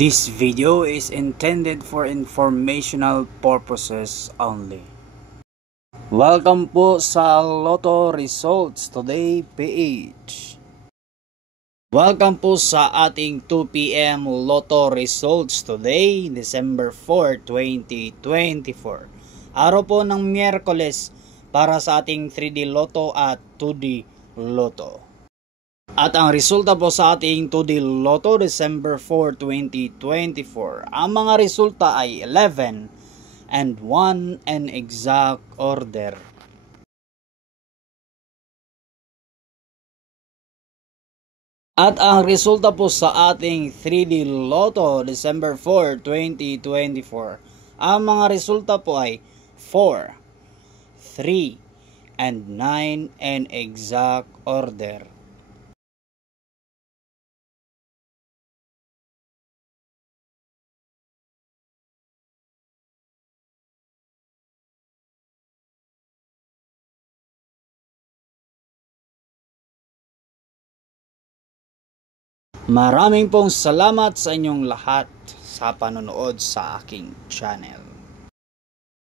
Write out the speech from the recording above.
This video is intended for informational purposes only. Welcome po sa Lotto Results Today page. Welcome po sa ating 2 PM Lotto Results Today, December 4, 2024. Araw po ng Miyerkules para sa ating 3D Lotto at 2D Lotto. At ang resulta po sa ating 2D Lotto December 4, 2024, ang mga resulta ay 11 and 1 in exact order. At ang resulta po sa ating 3D Lotto December 4, 2024, ang mga resulta po ay 4, 3, and 9 in exact order. Maraming pong salamat sa inyong lahat sa panonood sa aking channel.